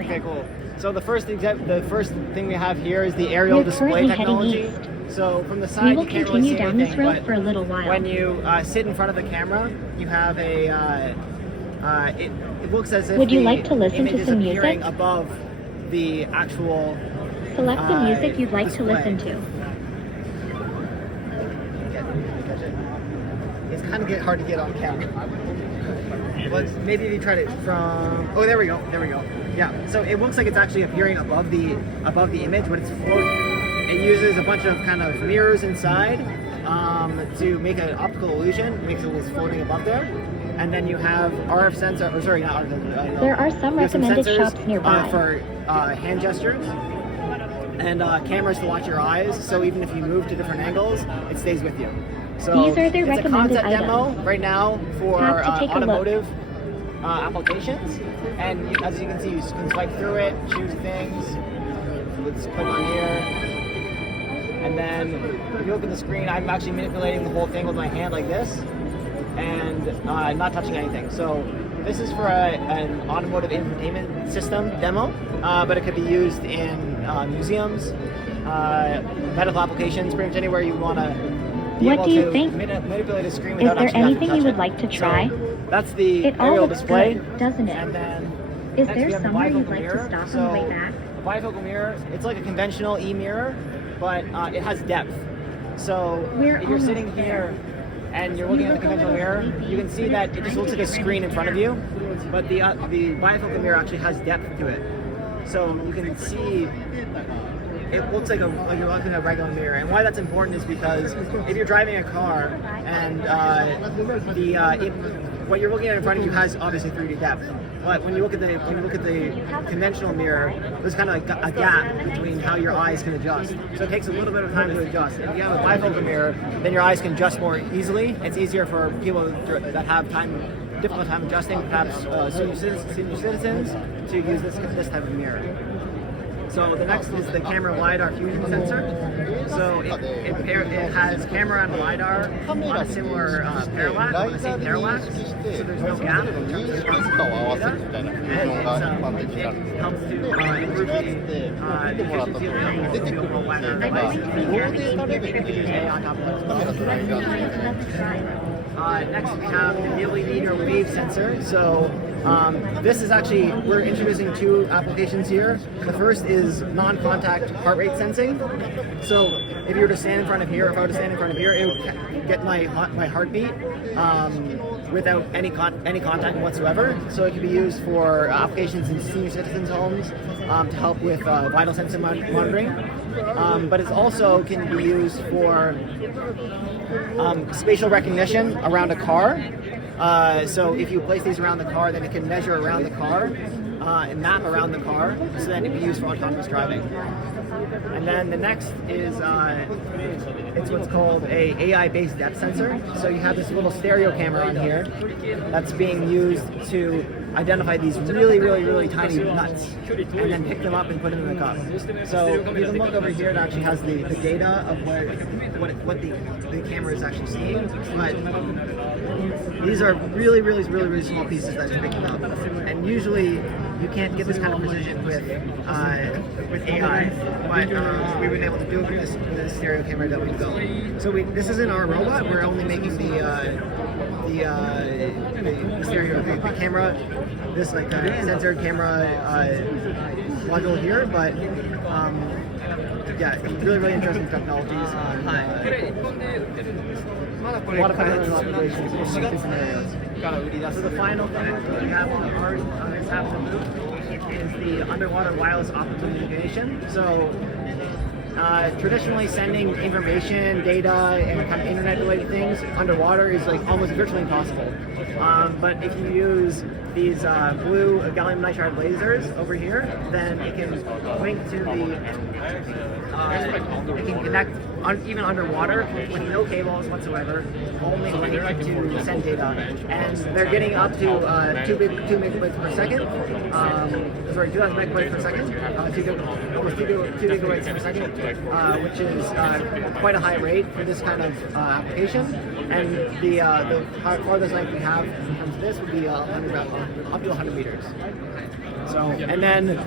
Okay, cool. So the first thing we have here is the aerial display technology. So from the side, you can't really see anything, but for a little while. when you sit in front of the camera, you have a. It looks as if Would you like to listen image to is some appearing music? above the actual. Select the music you'd like to display. listen to. It's kind of hard to get on camera. But maybe if you tried it from. Oh, there we go. There we go. Yeah. So it looks like it's actually appearing above the image, but it's floating. It uses a bunch of kind of mirrors inside to make an optical illusion. It makes it was floating above there. And then you have RF sensor. Or sorry, not RF. There are some recommended shops nearby. For hand gestures. And cameras to watch your eyes, so even if you move to different angles, it stays with you. So These are their it's recommended a concept items. demo right now for Tap to take a look. automotive applications. And as you can see, you can swipe through it, choose things. So let's click on here. And then if you look at the screen, I'm actually manipulating the whole thing with my hand like this and not touching anything. So this is for an automotive infotainment system demo, but it could be used in museums, medical applications, pretty much anywhere you want to be What able do you to think? manipulate a screen Is without there actually having anything to you touch would it. like to try? So that's the It all aerial looks display. good, doesn't it? And then Is next there we have the somewhere you'd bifocal like mirror. to stop So on the way back? a bifocal mirror, it's like a conventional e-mirror, but it has depth. So We're if you're sitting almost here and you're looking at the conventional mirror, you can see that it just looks like a screen in front of you, but the bifocal mirror actually has depth to it. So you can see it looks like you're looking at a regular mirror. And why that's important is because if you're driving a car and what you're looking at in front of you has obviously 3D depth, but when you look at the conventional mirror, there's kind of like a gap between how your eyes can adjust. So it takes a little bit of time to adjust. If you have a bifocal mirror, then your eyes can adjust more easily. It's easier for people that have difficult time adjusting, perhaps senior citizens, to use this type of mirror. So the next is the camera LiDAR fusion sensor. So it has camera and LiDAR on a similar parallax, on the same parallax. So there's no gap in terms of data. And it helps to improve the efficiency of the overall LiDAR device. You can use AI on top of that. Next we have the millimeter wave sensor. So this is actually, we're introducing two applications here. The first is non-contact heart rate sensing. So if you were to stand in front of here, if I were to stand in front of here, it would get my heartbeat without any contact whatsoever. So it can be used for applications in senior citizens' homes to help with vital sensor monitoring. But it also can be used for spatial recognition around a car. So if you place these around the car, then it can measure around the car and map around the car, so then it can be used for autonomous driving. And then the next is it's what's called a AI-based depth sensor. So you have this little stereo camera on here that's being used to identify these really tiny nuts and then pick them up and put them in the cup. So you can look over here, it actually has the data of what the camera is actually seeing. But these are really small pieces that it's picking up. And usually you can't get this kind of precision with AI, but we've been able to do it with this stereo camera that we've built. So this isn't our robot, we're only making the stereo, the camera, this like sensor camera module here, but yeah, really interesting technologies. A lot of potential operations in different areas. So the final thing that we have on this half of the booth is the underwater wireless optical communication. So traditionally sending information, data, and kind of internet-related things underwater is like almost virtually impossible. But if you use these blue gallium nitride lasers over here, then it can link to it can connect even underwater with no cables whatsoever, only link to send data. And they're getting up to 2 megabits per second, 2,000 megabytes per second, almost 2 gigabytes per second, which is quite a high rate for this kind of application. And the farthest length we have when it comes to this would be up to 100 meters. So, and then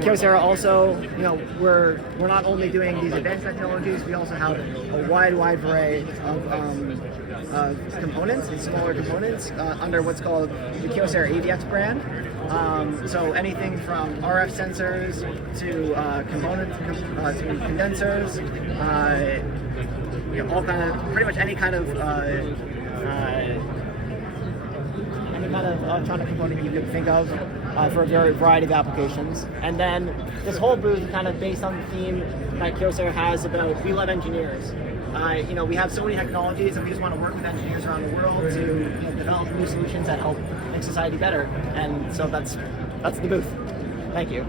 Kyocera also, you know, we're not only doing these advanced technologies, we also have a wide variety of components and smaller components under what's called the Kyocera AVX brand. So anything from RF sensors to components to condensers, you know, all kind of pretty much any kind of electronic component you could think of for a variety of applications. And then this whole booth is kind of based on the theme that Kyocera has about we love engineers. You know, we have so many technologies and we just want to work with engineers around the world to, you know, develop new solutions that help make society better. And so that's the booth. Thank you.